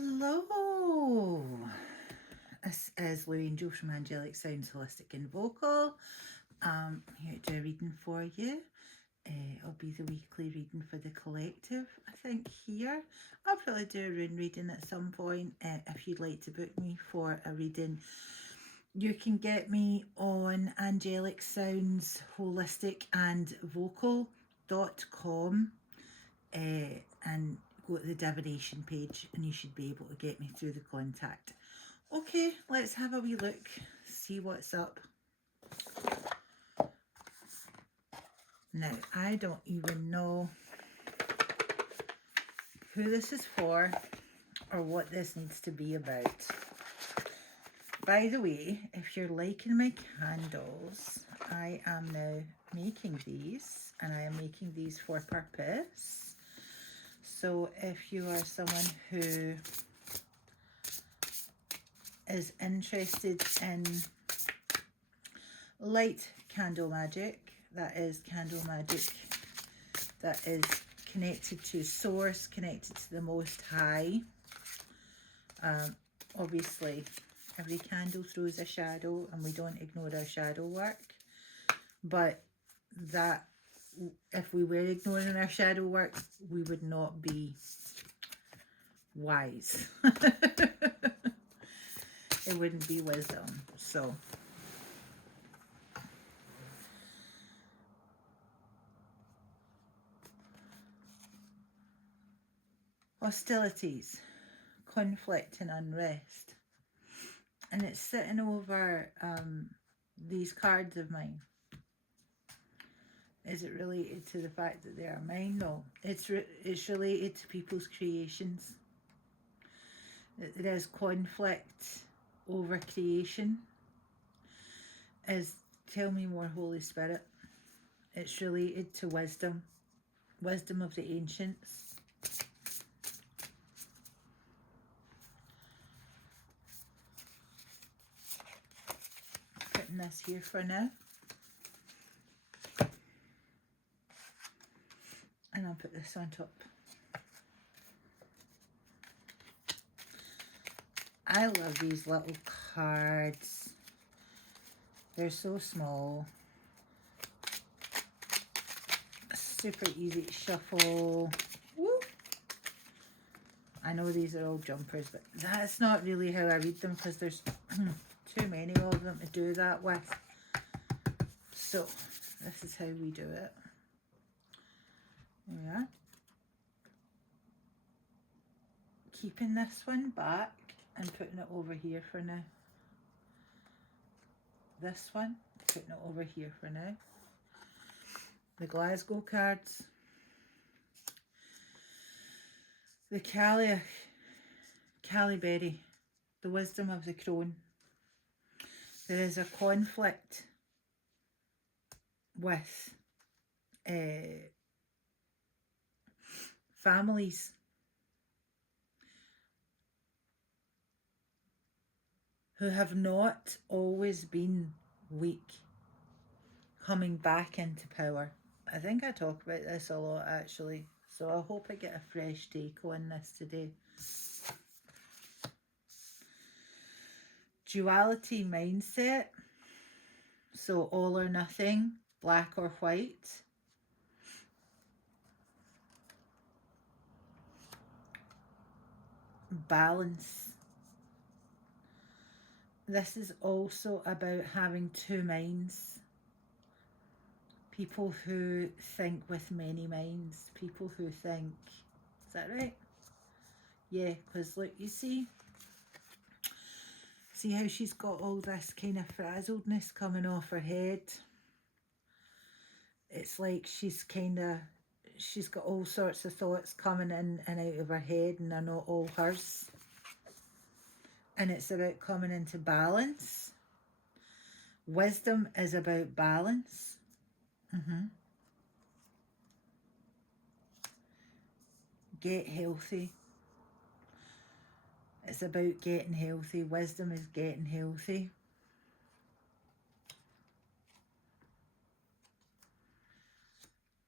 Hello, this is Lou Angel from Angelic Sounds Holistic and Vocal. I'm here to do a reading for you. It'll be the weekly reading for the collective, I think, here. I'll probably do a rune reading at some point. If you'd like to book me for a reading, you can get me on Angelic Sounds Holistic and Vocal.com and go to the divination page and you should be able to get me through the contact. Okay, let's have a wee look, see what's up. Now, I don't even know who this is for or what this needs to be about. By the way, if you're liking my candles, I am now making these, and I am making these for purpose. So if you are someone who is interested in light candle magic, that is candle magic that is connected to source, connected to the Most High. Obviously, every candle throws a shadow and we don't ignore our shadow work, but that if we were ignoring our shadow work, we would not be wise. It wouldn't be wisdom. So hostilities, conflict and unrest, and it's sitting over these cards of mine. Is it related to the fact that they are mine? No, it's related to people's creations. There is conflict over creation. Tell me more, Holy Spirit. It's related to wisdom of the ancients. Putting this here for now. And I'll put this on top. I love these little cards. They're so small. Super easy to shuffle. Woo. I know these are all jumpers, but that's not really how I read them because there's too many of them to do that with. So this is how we do it. There we are. Keeping this one back and putting it over here for now. This one, putting it over here for now. The Glasgow cards. The Caliberi, the wisdom of the crone. There is a conflict with families who have not always been weak coming back into power. I think I talk about this a lot actually, so I hope I get a fresh take on this today. Duality mindset, so all or nothing, black or white. Balance. This is also about having two minds. People who think with many minds. People who think, is that right? Yeah, because look, you see how she's got all this kind of frazzledness coming off her head? It's like she's got all sorts of thoughts coming in and out of her head and they're not all hers. And it's about coming into balance. Wisdom is about balance. Get healthy. It's about getting healthy. Wisdom is getting healthy.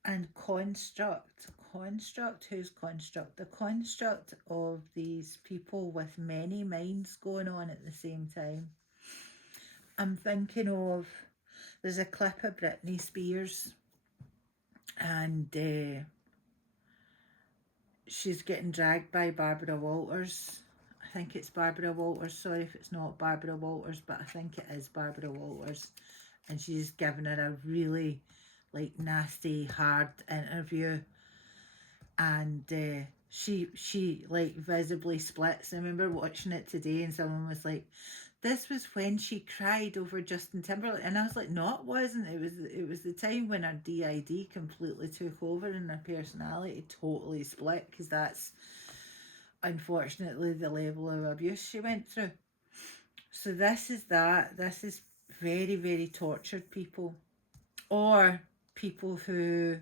And construct. construct. Whose construct? The construct of these people with many minds going on at the same time. I'm thinking of, there's a clip of Britney Spears, and she's getting dragged by Barbara Walters. I think it's Barbara Walters. Sorry if it's not Barbara Walters, but I think it is Barbara Walters. And she's giving her a really like nasty, hard interview. And she like visibly splits. I remember watching it today, and someone was like, "This was when she cried over Justin Timberlake," and I was like, "No, it wasn't. It was the time when her D.I.D completely took over and her personality totally split, because that's unfortunately the level of abuse she went through." So this is that. This is very, very tortured people, or people who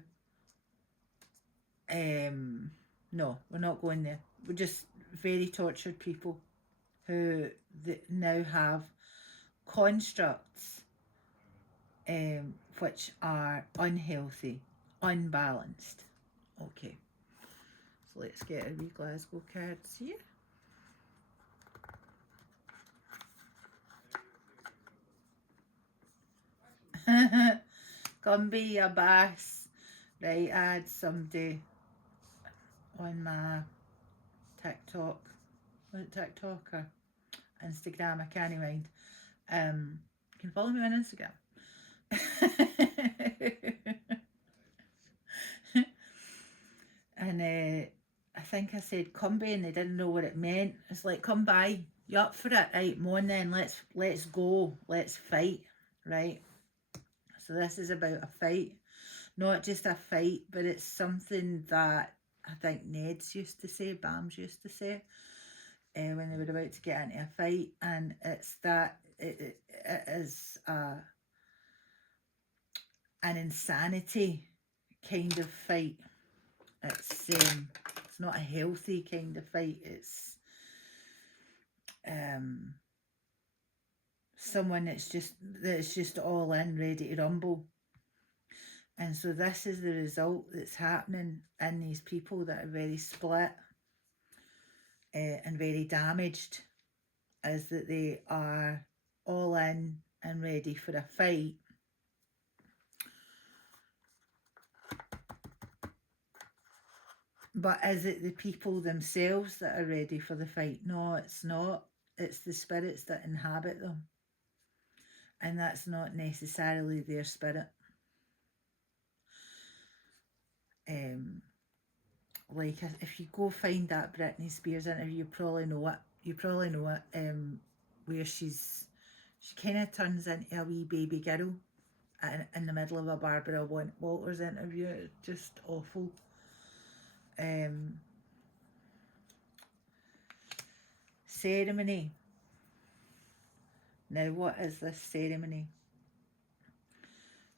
no, we're not going there. We're just very tortured people who now have constructs which are unhealthy, unbalanced. Okay, so let's get our wee Glasgow cards here. Come be a bass. Right, I had somebody on my TikTok, was it TikTok or Instagram? I can't mind. You can follow me on Instagram. And I think I said come by, and they didn't know what it meant. It's like, come by, you up for it? Right, come on then, let's go, let's fight, right? So this is about a fight, not just a fight, but it's something that I think Ned's used to say, Bams used to say, when they were about to get into a fight, and it's that it is an insanity kind of fight. It's not a healthy kind of fight. It's someone that's just all in, ready to rumble. And so this is the result that's happening in these people that are very split and very damaged, is that they are all in and ready for a fight. But is it the people themselves that are ready for the fight? No, it's not. It's the spirits that inhabit them. And that's not necessarily their spirit. Like, if you go find that Britney Spears interview, you probably know it. You probably know it. Where she kind of turns into a wee baby girl in the middle of a Barbara Walters interview. It's just awful. Ceremony. Now, what is this ceremony?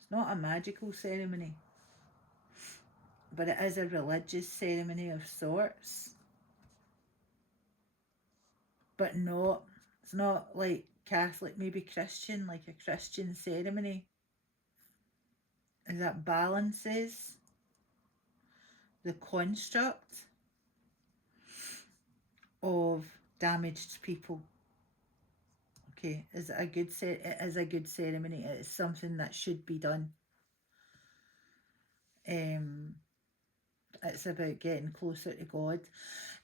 It's not a magical ceremony, but it is a religious ceremony of sorts. But not, it's not like Catholic, maybe Christian, like a Christian ceremony. That balances the construct of damaged people. Okay, is it a good it is a good ceremony. It is something that should be done. It's about getting closer to God.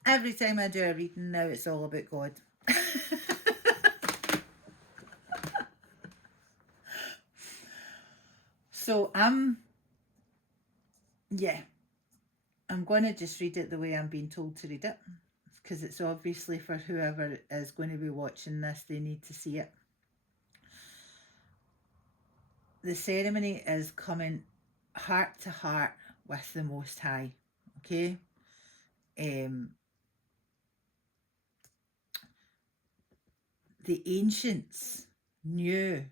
Every time I do a reading now, it's all about God. So I'm going to just read it the way I'm being told to read it, because it's obviously for whoever is going to be watching this, they need to see it. The ceremony is coming heart to heart with the Most High, okay? The ancients knew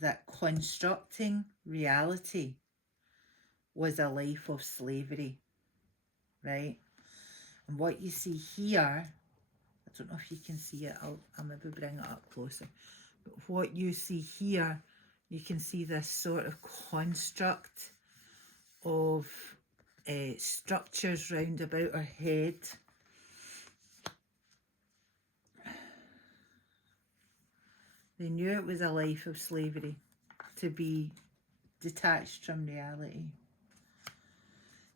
that constructing reality was a life of slavery, right? And what you see here, I don't know if you can see it, I'll maybe bring it up closer. But what you see here, you can see this sort of construct of structures round about her head. They knew it was a life of slavery, to be detached from reality.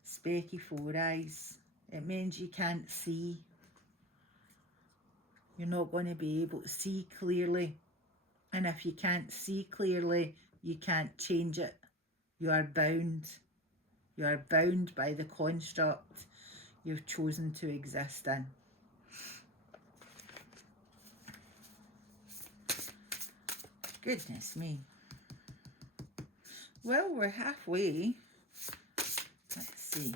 Specky four eyes. It means you can't see. You're not going to be able to see clearly. And if you can't see clearly, you can't change it. You are bound. You are bound by the construct you've chosen to exist in. Goodness me. Well, we're halfway. Let's see.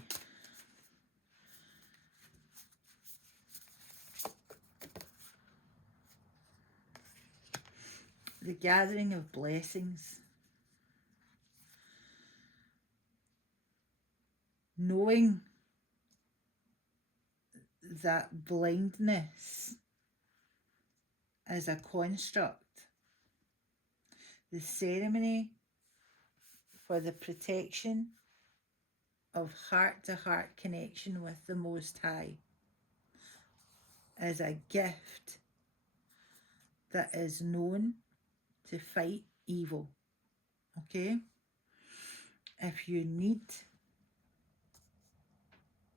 The gathering of blessings. Knowing that blindness is a construct. The ceremony for the protection of heart-to-heart connection with the Most High is a gift that is known to fight evil. Okay? If you need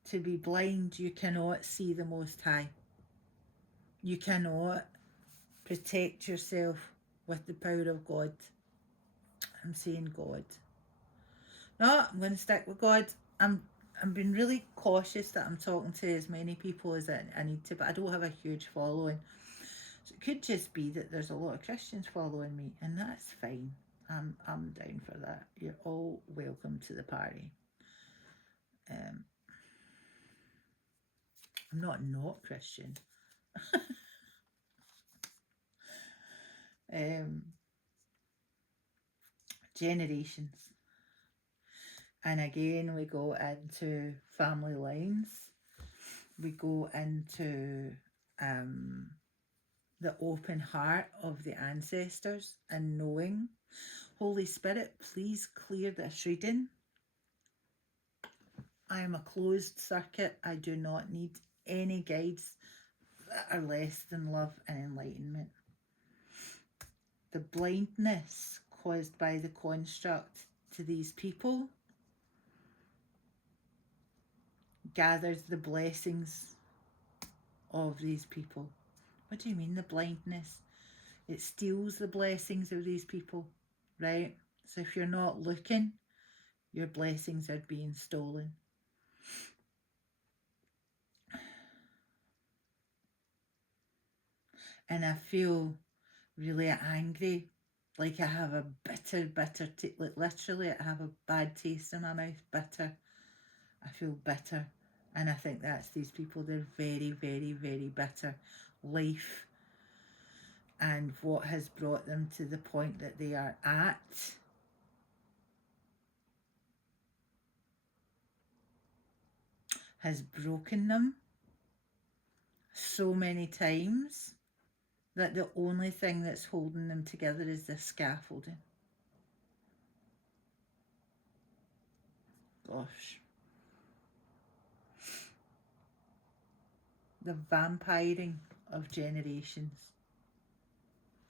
to be blind, you cannot see the Most High. You cannot protect yourself with the power of God. I'm saying God. No, I'm going to stick with God. I'm being really cautious that I'm talking to as many people as I need to, but I don't have a huge following. So it could just be that there's a lot of Christians following me, and that's fine. I'm down for that. You're all welcome to the party. I'm not Christian. Generations. And again, we go into family lines. We go into the open heart of the ancestors and knowing. Holy Spirit, please clear this reading. I am a closed circuit. I do not need any guides that are less than love and enlightenment. The blindness caused by the construct to these people gathers the blessings of these people. What do you mean the blindness? It steals the blessings of these people, right? So if you're not looking, your blessings are being stolen. And I feel really angry, like I have a bitter, like literally I have a bad taste in my mouth, bitter. I feel bitter. And I think that's these people. They're very, very, very bitter. Life and what has brought them to the point that they are at has broken them so many times that the only thing that's holding them together is the scaffolding. Gosh. The vampiring of generations.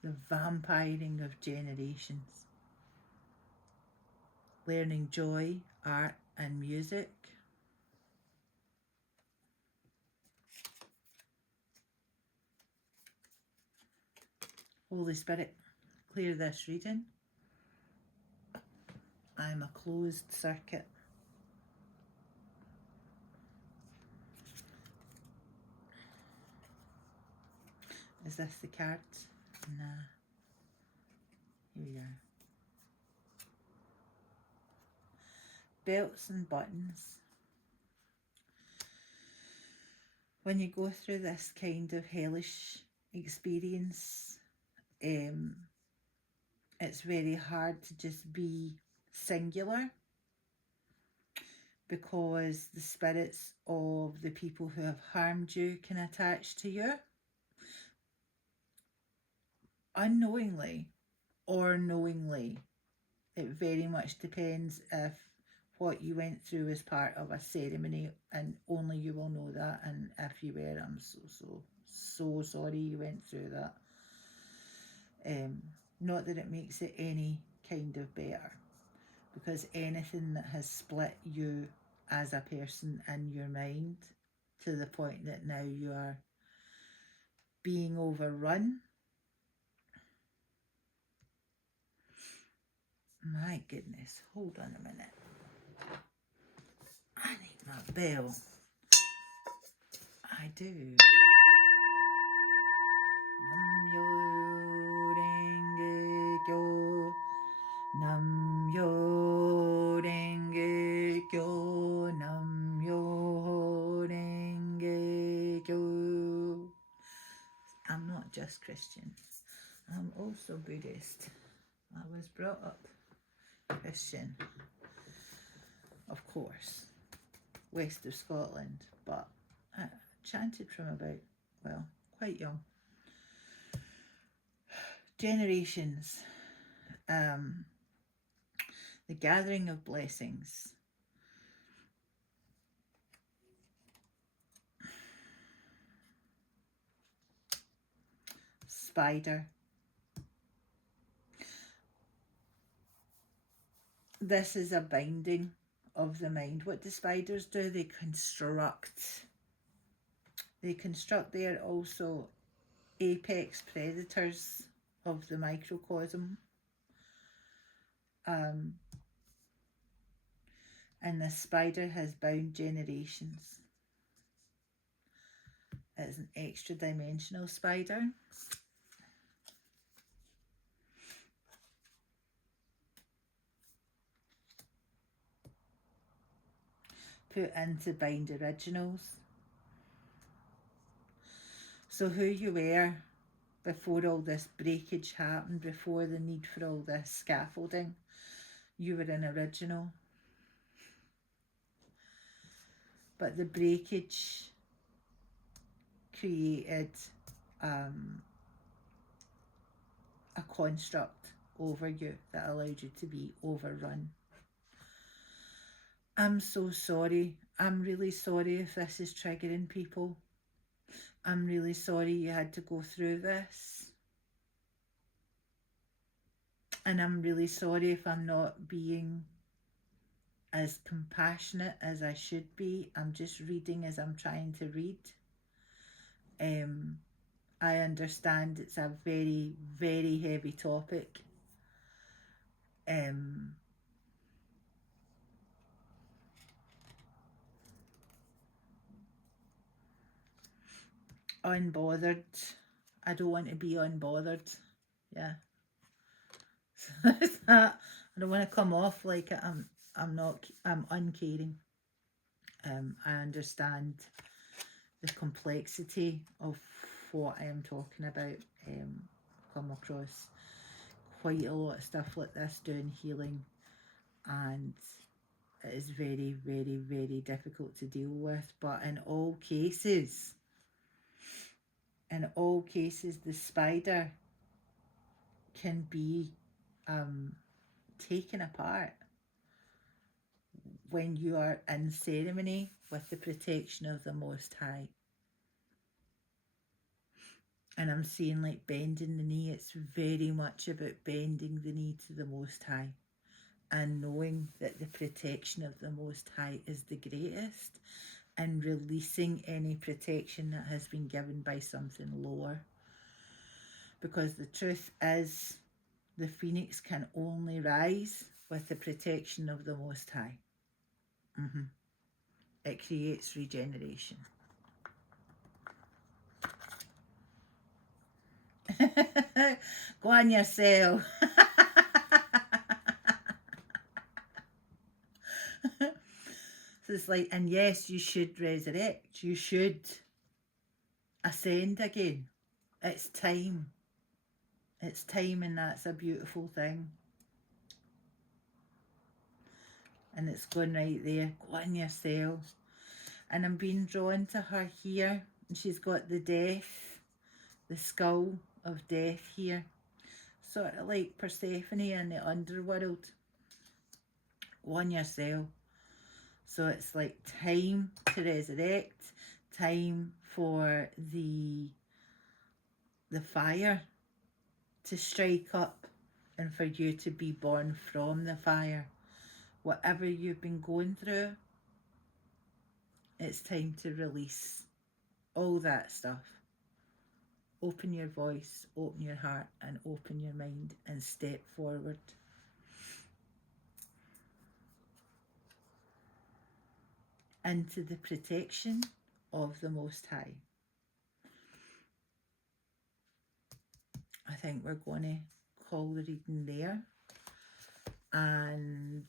The vampiring of generations. Learning joy, art and music. Holy Spirit, clear this reading. I'm a closed circuit. Is this the cards? Nah. Here we are. Belts and buttons. When you go through this kind of hellish experience, it's very hard to just be singular, because the spirits of the people who have harmed you can attach to you unknowingly or knowingly. It very much depends if what you went through as part of a ceremony, and only you will know that. And if you were, I'm so sorry you went through that. Not that it makes it any kind of better, because anything that has split you as a person in your mind to the point that now you are being overrun, my goodness, hold on a minute, I need my bell. I do. Nam-myo renge kyo, Nam-myo renge kyo, Nam-myo renge kyo. I'm not just Christian, I'm also Buddhist. I was brought up Christian, of course, west of Scotland, but I chanted from about, well, quite young. Generations, the gathering of blessings. Spider. This is a binding of the mind. What do spiders do? They construct. They construct. They are also apex predators of the microcosm. And the spider has bound generations. It's an extra dimensional spider. Put into bind originals. So who you were before all this breakage happened, before the need for all this scaffolding, you were an original. But the breakage created a construct over you that allowed you to be overrun. I'm so sorry. I'm really sorry if this is triggering people. I'm really sorry you had to go through this. And I'm really sorry if I'm not being as compassionate as I should be. I'm just reading as I'm trying to read. I understand it's a very, very heavy topic. Unbothered. I don't want to be unbothered. Yeah. I don't want to come off like I'm uncaring. I understand the complexity of what I am talking about. Come across quite a lot of stuff like this doing healing, and it is very, very, very difficult to deal with. But in all cases, the spider can be taken apart when you are in ceremony with the protection of the Most High. And I'm saying, like, bending the knee, it's very much about bending the knee to the Most High and knowing that the protection of the Most High is the greatest, and releasing any protection that has been given by something lower. Because the truth is, the phoenix can only rise with the protection of the Most High. It creates regeneration. Go on yourself. So it's like, and yes, you should resurrect. You should ascend again. It's time. It's time, and that's a beautiful thing. And it's going right there. Go on yourself. And I'm being drawn to her here. And she's got the death, the skull of death here. Sort of like Persephone in the underworld. Go on yourself. So it's like time to resurrect, time for the fire to strike up, and for you to be born from the fire. Whatever you've been going through, it's time to release all that stuff. Open your voice, open your heart, and open your mind, and step forward. Into the protection of the Most High. I think we're going to call the reading there. And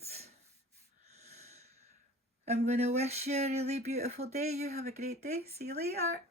I'm going to wish you a really beautiful day. You have a great day. See you later.